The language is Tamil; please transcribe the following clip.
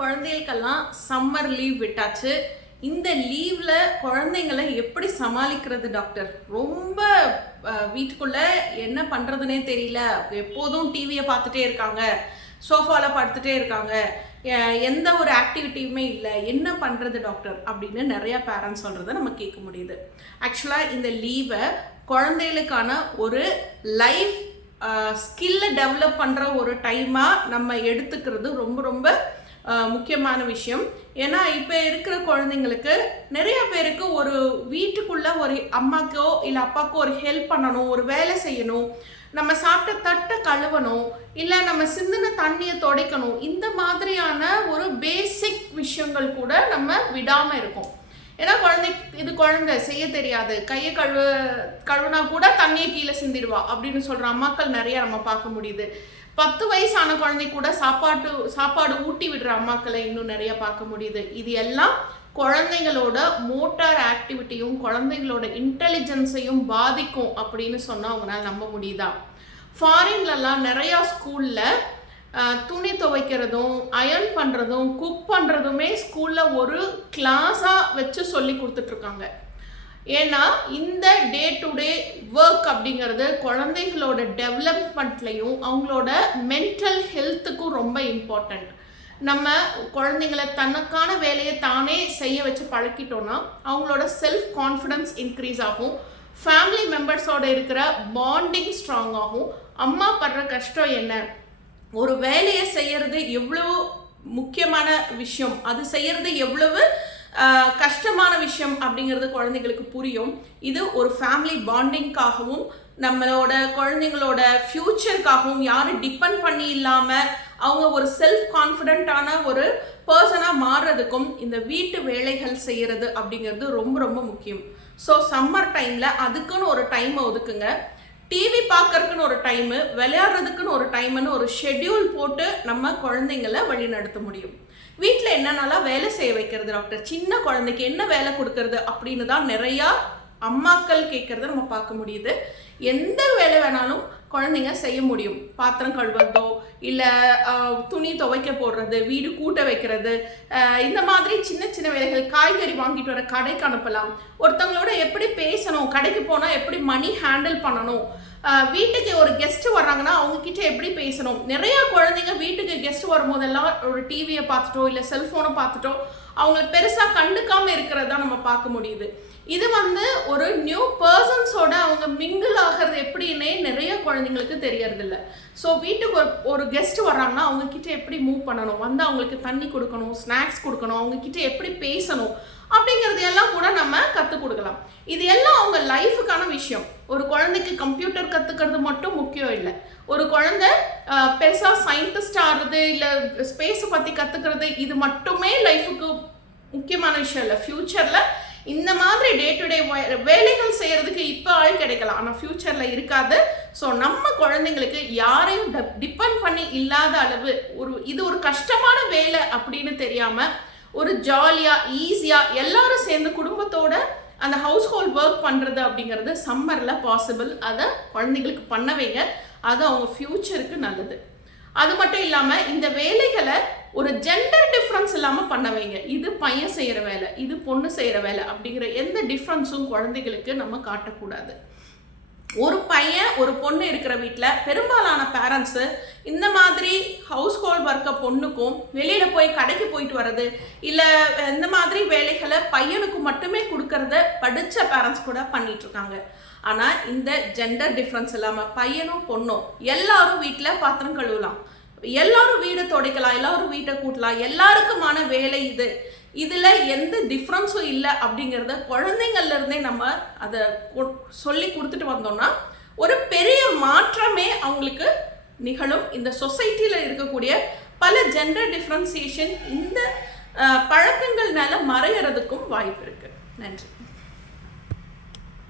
குழந்தைகளுக்கெல்லாம் சம்மர் லீவ் விட்டாச்சு. இந்த லீவ்ல குழந்தைங்களை எப்படி சமாளிக்கிறது டாக்டர்? ரொம்ப வீட்டுக்குள்ள என்ன பண்றதுனே தெரியல. எப்போதும் டிவியை பார்த்துட்டே இருக்காங்க, சோஃபால படுத்துட்டே இருக்காங்க, எந்த ஒரு ஆக்டிவிட்டியுமே இல்லை. என்ன பண்றது டாக்டர் அப்படின்னு நிறைய பேரண்ட்ஸ் சொல்றதை நம்ம கேட்க முடியுது. ஆக்சுவலாக இந்த லீவை குழந்தைகளுக்கான ஒரு லைஃப் ஸ்கில்லை டெவலப் பண்ணுற ஒரு டைமாக நம்ம எடுத்துக்கிறது ரொம்ப ரொம்ப முக்கியமான விஷயம். ஏன்னா இப்போ இருக்கிற குழந்தைங்களுக்கு நிறைய பேருக்கு ஒரு வீட்டுக்குள்ளே ஒரு அம்மாக்கோ இல்லை அப்பாக்கோ ஒரு ஹெல்ப் பண்ணணும், ஒரு வேலை செய்யணும், நம்ம சாப்பிட்ட தட்டை கழுவணும், இல்லை நம்ம சிந்தின தண்ணியை துடைக்கணும், இந்த மாதிரியான ஒரு பேசிக் விஷயங்கள் கூட நம்ம விடாமல் இருக்கோம். ஏன்னா குழந்தை செய்ய தெரியாது, கையை கழுவுனா கூட தண்ணியை கீழே சிந்திடுவா அப்படின்னு சொல்கிற அம்மாக்கள் நிறைய நம்ம பார்க்க முடியுது. 10 வயசான குழந்தை கூட சாப்பாடு ஊட்டி விடுற அம்மாக்களை இன்னும் நிறைய பார்க்க முடியுது. இது எல்லாம் குழந்தைங்களோட மோட்டார் ஆக்டிவிட்டியும் குழந்தைங்களோட இன்டெலிஜென்ஸையும் பாதிக்கும் அப்படின்னு சொன்னால் அவங்களால நம்ப முடியுதா? ஃபாரின்லலாம் நிறையா ஸ்கூலில் துணி துவைக்கிறதும் அயர்ன் பண்ணுறதும் குக் பண்ணுறதுமே ஸ்கூலில் ஒரு கிளாஸாக வச்சு சொல்லி கொடுத்துட்ருக்காங்க. ஏன்னா இந்த டே டு டே ஒர்க் அப்படிங்கிறது குழந்தைகளோட டெவலப்மெண்ட்லையும் அவங்களோட மென்டல் ஹெல்த்துக்கும் ரொம்ப இம்பார்ட்டண்ட். நம்ம குழந்தைங்களை தனக்கான வேலையை தானே செய்ய வச்சு பழக்கிட்டோன்னா அவங்களோட செல்ஃப் கான்ஃபிடென்ஸ் இன்க்ரீஸ் ஆகும், ஃபேமிலி மெம்பர்ஸோட இருக்கிற பாண்டிங் ஸ்ட்ராங் ஆகும். அம்மா படுற கஷ்டம் என்ன, ஒரு வேலையை செய்யறது எவ்வளவு முக்கியமான விஷயம், அது செய்யறது எவ்வளவு கஷ்டமான விஷயம் அப்படிங்கிறது குழந்தைங்களுக்கு புரியும். இது ஒரு ஃபேமிலி பாண்டிங்காகவும் நம்மளோட குழந்தைங்களோட ஃப்யூச்சருக்காகவும் யாரும் டிபெண்ட் பண்ணி இல்லாமல் அவங்க ஒரு செல்ஃப் கான்ஃபிடென்ட்டான ஒரு பர்சனாக மாறுறதுக்கும் இந்த வீட்டு வேலைகள் செய்கிறது அப்படிங்கிறது ரொம்ப ரொம்ப முக்கியம். ஸோ சம்மர் டைமில் அதுக்குன்னு ஒரு டைமை ஒதுக்குங்க. டிவி பார்க்கறதுக்குன்னு ஒரு டைமு, விளையாடுறதுக்குன்னு ஒரு டைமுன்னு ஒரு ஷெட்யூல் போட்டு நம்ம குழந்தைங்களை வழி நடத்த முடியும். வீட்டில் என்னென்னலாம் வேலை செய்ய வைக்கிறது டாக்டர், சின்ன குழந்தைக்கு என்ன வேலை கொடுக்கறது அப்படின்னு தான் நிறையா அம்மாக்கள் கேட்குறத நம்ம பார்க்க முடியுது. எந்த வேலை வேணாலும் குழந்தைங்க செய்ய முடியும். பாத்திரம் கழுவுறதோ இல்லை துணி துவைக்க போடுறது, வீடு கூட்ட வைக்கிறது, இந்த மாதிரி சின்ன சின்ன வேலைகள். காய்கறி வாங்கிட்டு வர கடைக்கு அனுப்பலாம். ஒருத்தவங்களோட எப்படி பேசணும், கடைக்கு போனால் எப்படி மணி ஹேண்டில் பண்ணணும், வீட்டுக்கு ஒரு கெஸ்ட் வர்றாங்கன்னா அவங்கக்கிட்ட எப்படி பேசணும். நிறையா குழந்தைங்க வீட்டுக்கு கெஸ்ட் வரும்போதெல்லாம் ஒரு டிவியை பார்த்துட்டோ இல்லை செல்ஃபோனை பார்த்துட்டோ அவங்களை பெருசாக கண்டுக்காமல் இருக்கிறதா நம்ம பார்க்க முடியுது. இது ஒரு நியூ பர்சன்ஸோட அவங்க மிங்கிள் ஆகிறது எப்படின்னே நிறைய குழந்தைங்களுக்கு தெரியறதில்ல. ஸோ வீட்டுக்கு ஒரு கெஸ்ட் வர்றாங்கன்னா அவங்கக்கிட்ட எப்படி மூவ் பண்ணணும், அவங்களுக்கு தண்ணி கொடுக்கணும், ஸ்நாக்ஸ் கொடுக்கணும், அவங்கக்கிட்ட எப்படி பேசணும் அப்படிங்கிறது எல்லாம் கூட நம்ம கற்றுக் கொடுக்கலாம். இது எல்லாம் அவங்க லைஃபுக்கான விஷயம். ஒரு குழந்தைக்கு கம்ப்யூட்டர் கற்றுக்கிறது மட்டும் முக்கியம் இல்லை. ஒரு குழந்தை பெருசாக சயின்டிஸ்ட் ஆகிறது இல்லை ஸ்பேஸை பற்றி கற்றுக்கிறது இது மட்டுமே லைஃபுக்கு முக்கியமான விஷயம் இல்லை. ஃப்யூச்சரில் இந்த மாதிரி டே டு டே வேலைகள் செய்கிறதுக்கு இப்போ ஆள் கிடைக்கலாம், ஆனால் ஃப்யூச்சரில் இருக்காது. ஸோ நம்ம குழந்தைங்களுக்கு யாரையும் டிபெண்ட் பண்ணி இல்லாத அளவு இது ஒரு கஷ்டமான வேலை அப்படின்னு தெரியாமல் ஒரு ஜாலியாக ஈஸியாக எல்லாரும் சேர்ந்து குடும்பத்தோட அந்த ஹவுஸ் ஹோல்ட் ஒர்க் பண்ணுறது அப்படிங்கிறது சம்மரில் பாசிபிள். அதை குழந்தைங்களுக்கு பண்ண வைங்க, அது அவங்க ஃப்யூச்சருக்கு நல்லது. அது மட்டும் இல்லாமல் இந்த வேலைகளை ஒரு ஜெண்டர் டிஃப்ரென்ஸ் இல்லாமல் பண்ண வைங்க. இது பையன் செய்கிற வேலை, இது பொண்ணு செய்கிற வேலை அப்படிங்கிற எந்த டிஃப்ரென்ஸும் குழந்தைகளுக்கு நம்ம காட்டக்கூடாது. ஒரு பையன் ஒரு பொண்ணு இருக்கிற வீட்டில் பெரும்பாலான பேரண்ட்ஸு இந்த மாதிரி ஹவுஸ் ஹோல்ட் ஒர்க்கை பொண்ணுக்கும் வெளியில் போய் கடைக்கு போயிட்டு வர்றது இல்லை இந்த மாதிரி வேலைகளை பையனுக்கு மட்டுமே கொடுக்கறத படித்த பேரண்ட்ஸ் கூட பண்ணிகிட்ருக்காங்க. ஆனால் இந்த ஜெண்டர் டிஃப்ரென்ஸ் இல்லாமல் பையனும் பொண்ணும் எல்லாரும் வீட்டில் பாத்திரம் கழுவலாம், எல்லாரும் வீடை துடைக்கலாம், எல்லாரும் வீட்டை கூட்டலாம், எல்லாருக்குமான வேலை இது. இதில் எந்த டிஃப்ரென்ஸும் இல்லை அப்படிங்கிறத குழந்தைங்கள்லேருந்தே நம்ம அதை சொல்லி கொடுத்துட்டு வந்தோம்னா ஒரு பெரிய மாற்றமே அவங்களுக்கு நிகழும். இந்த சொசைட்டியில் இருக்கக்கூடிய பல ஜெண்டர் டிஃப்ரென்சியேஷன் இந்த பழக்கங்கள்னால மறையறதுக்கும் வாய்ப்பு இருக்குது. நன்றி.